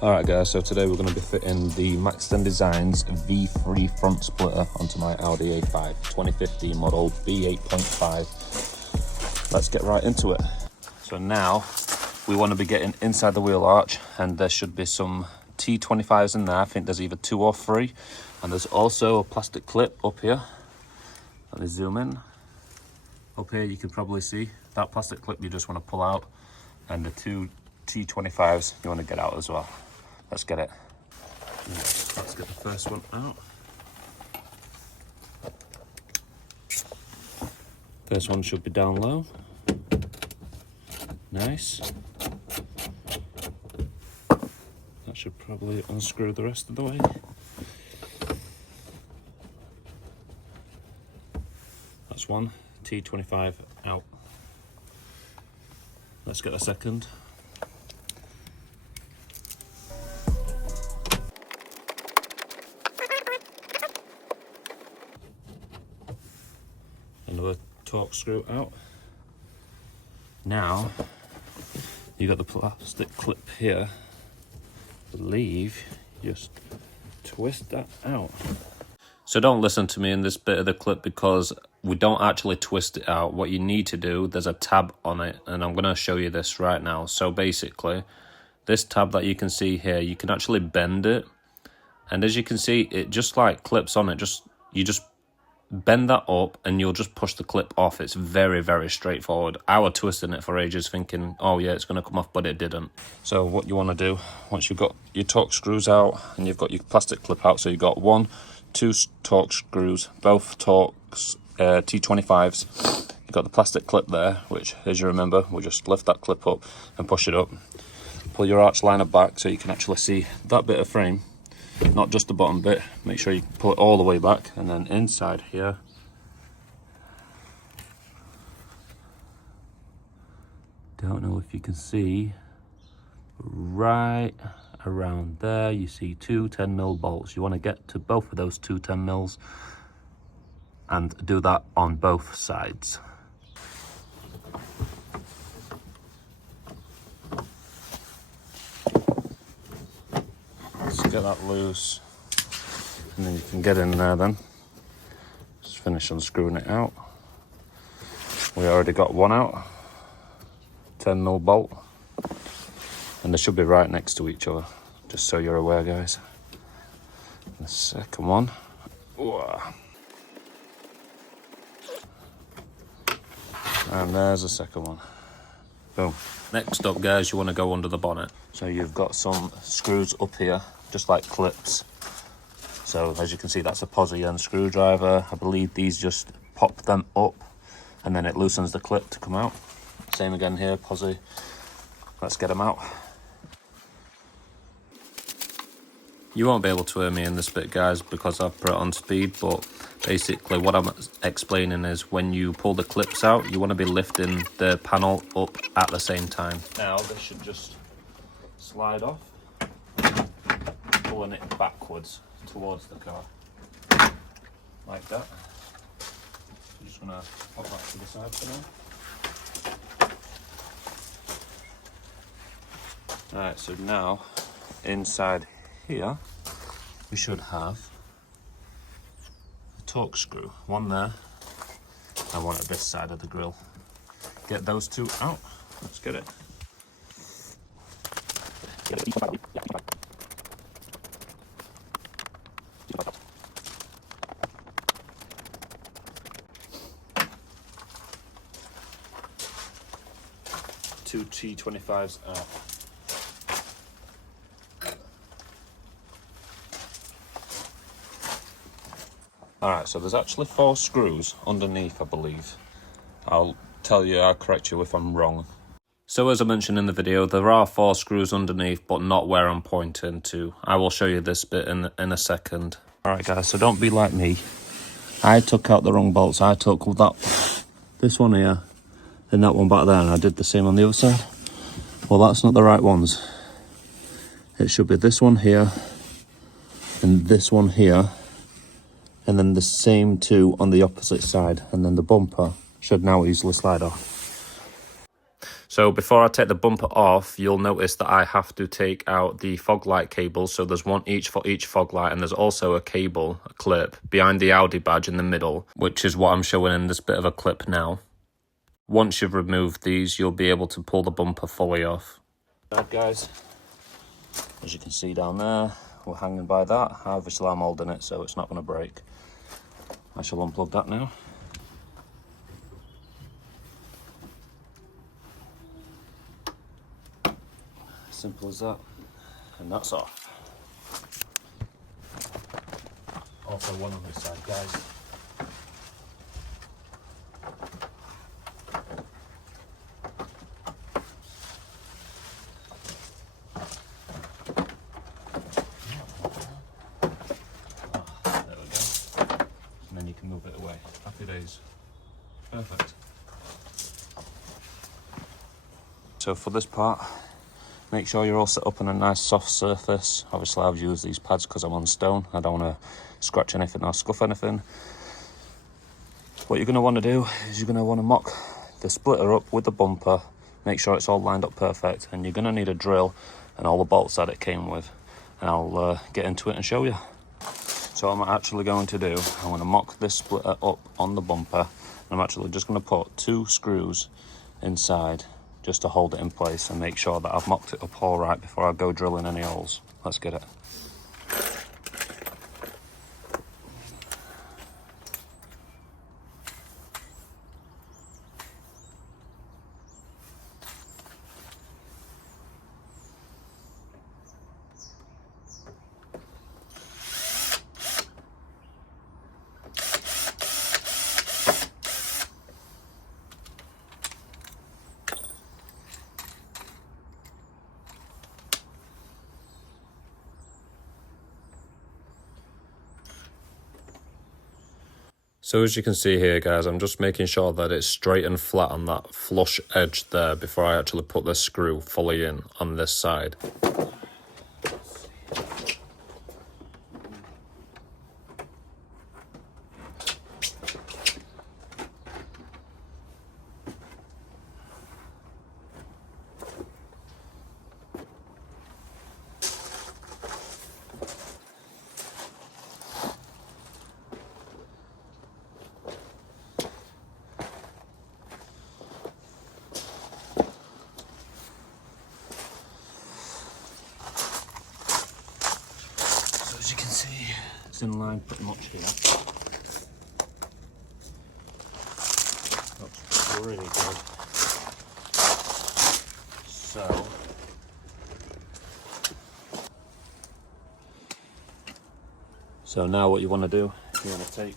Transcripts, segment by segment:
Alright guys, so today we're going to be fitting the Maxton Designs V3 front splitter onto my Audi A5 2015 model B8.5. Let's get right into it. So now we want to be getting inside the wheel arch, and there should be some T25s in there. I think there's either 2 or 3, and there's also a plastic clip up here. Let me zoom in. Up here you can probably see that plastic clip you just want to pull out, and the 2 T25s you want to get out as well. Let's get it. Let's get the first one out. First one should be down low. Nice. That should probably unscrew the rest of the way. That's one T25 out. Let's get the second. Another torque screw out. Now you got the plastic clip here. I believe just twist that out. So don't listen to me in this bit of the clip because we don't actually twist it out. What you need to do, there's a tab on it, and I'm going to show you this right now. So basically, this tab that you can see here, you can actually bend it, and as you can see, it just like clips on it. You just bend that up and you'll just push the clip off. It's very, very straightforward. I was twisting it for ages thinking, oh yeah, it's going to come off, but it didn't. So what you want to do, once you've got your torque screws out and you've got your plastic clip out, so you've got 1, 2 torque screws, both torques, T25s. You've got the plastic clip there, which, as you remember, we'll just lift that clip up and push it up. Pull your arch liner back so you can actually see that bit of frame, not just the bottom bit. Make sure you pull it all the way back, and then inside here, don't know if you can see, right around there you see 2 10mm bolts. You want to get to both of those 2 10mm and do that on both sides. Get that loose, and then you can get in there then. Just finish unscrewing it out. We already got one out, 10mm bolt, and they should be right next to each other, just so you're aware, guys. The second one. And there's the second one. Boom. Next up, guys, you want to go under the bonnet. So you've got some screws up here, just like clips. So as you can see, that's a posi and screwdriver. I believe these just pop them up and then it loosens the clip to come out. Same again here, posi. Let's get them out. You won't be able to hear me in this bit, guys, because I've put it on speed, but basically what I'm explaining is when you pull the clips out, you want to be lifting the panel up at the same time. Now this should just slide off, pulling it backwards towards the car, like that. I'm just going to pop that to the side for now. Alright, so now inside here we should have a torque screw, one there and one at this side of the grille. Get those 2 out. Let's get it. Two T25s out. Alright, so there's actually 4 screws underneath, I believe. I'll correct you if I'm wrong. So as I mentioned in the video, there are 4 screws underneath, but not where I'm pointing to. I will show you this bit in a second. Alright guys, so don't be like me. I took out the wrong bolts. I took this one here and that one back there, and I did the same on the other side. Well, that's not the right ones. It should be this one here and this one here, and then the same 2 on the opposite side, and then the bumper should now easily slide off. So before I take the bumper off, you'll notice that I have to take out the fog light cables. So there's one each for each fog light, and there's also a cable, a clip, behind the Audi badge in the middle, which is what I'm showing in this bit of a clip now. Once you've removed these, you'll be able to pull the bumper fully off. Right, guys, as you can see down there, we're hanging by that. Obviously I'm holding it, so it's not going to break. I shall unplug that now. Simple as that, and that's off. Also one on this side, guys. There we go. And then you can move it away. Happy days. Perfect. So for this part, make sure you're all set up on a nice soft surface. Obviously I've used these pads because I'm on stone. I don't want to scratch anything or scuff anything. What you're going to want to do is you're going to want to mock the splitter up with the bumper. Make sure it's all lined up perfect. And you're going to need a drill and all the bolts that it came with. And I'll get into it and show you. So what I'm actually going to do, I'm going to mock this splitter up on the bumper. And I'm actually just going to put 2 screws inside, just to hold it in place and make sure that I've mocked it up all right before I go drilling any holes. Let's get it. So as you can see here, guys, I'm just making sure that it's straight and flat on that flush edge there before I actually put the screw fully in on this side. As you can see, it's in line pretty much here. Looks really good. So now what you want to do, you want to take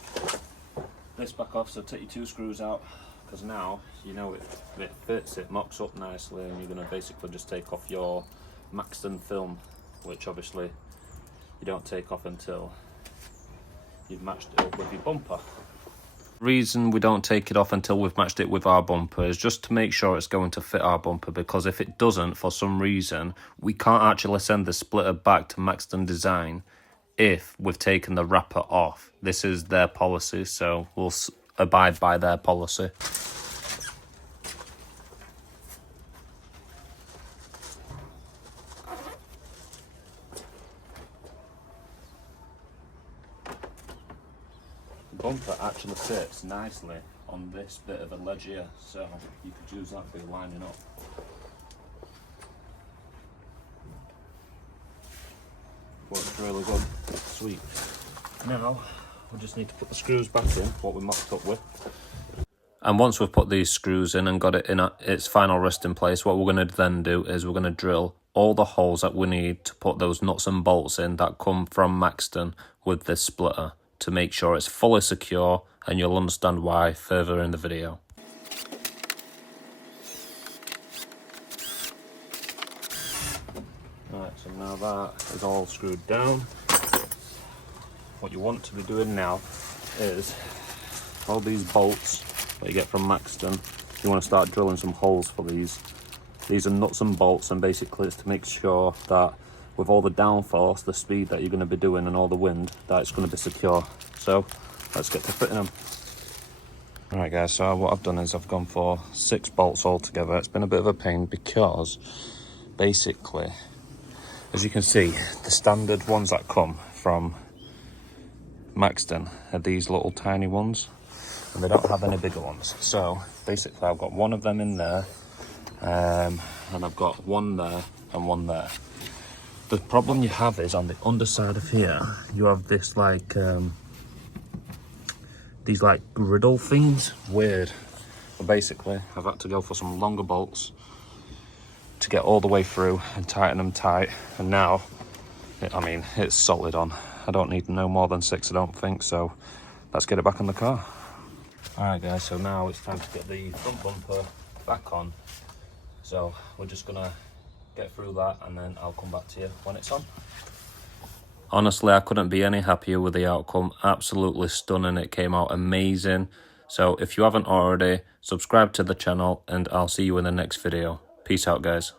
this back off, so take your 2 screws out, because now you know it fits, it mocks up nicely, and you're going to basically just take off your Maxton film, which obviously you don't take off until you've matched it up with your bumper. The reason we don't take it off until we've matched it with our bumper is just to make sure it's going to fit our bumper, because if it doesn't for some reason, we can't actually send the splitter back to Maxton Design if we've taken the wrapper off. This is their policy, so we'll abide by their policy. The bumper actually fits nicely on this bit of a ledge here, so you could use that for your lining up. Works really good. Sweet. Now we just need to put the screws back in, what we mocked up with. And once we've put these screws in and got it in its final resting place, what we're going to then do is we're going to drill all the holes that we need to put those nuts and bolts in that come from Maxton with this splitter, to make sure it's fully secure, and you'll understand why further in the video. Right, so now that is all screwed down. What you want to be doing now is all these bolts that you get from Maxton, you want to start drilling some holes for these. These are nuts and bolts, and basically it's to make sure that with all the downforce, the speed that you're going to be doing and all the wind, that it's going to be secure. So let's get to fitting them. Alright guys, so what I've done is I've gone for 6 bolts altogether. It's been a bit of a pain because basically, as you can see, the standard ones that come from Maxton are these little tiny ones, and they don't have any bigger ones. So basically I've got one of them in there, and I've got one there and one there. The problem you have is on the underside of here, you have this like, these like griddle things, weird. But basically I've had to go for some longer bolts to get all the way through and tighten them tight, and now, I mean, it's solid on. I don't need no more than 6, I don't think, so let's get it back in the car. Alright guys, so now it's time to get the front bumper back on. So we're just gonna get through that and then I'll come back to you when it's on. Honestly, I couldn't be any happier with the outcome. Absolutely stunning. It came out amazing. So if you haven't already, subscribe to the channel and I'll see you in the next video. Peace out, guys.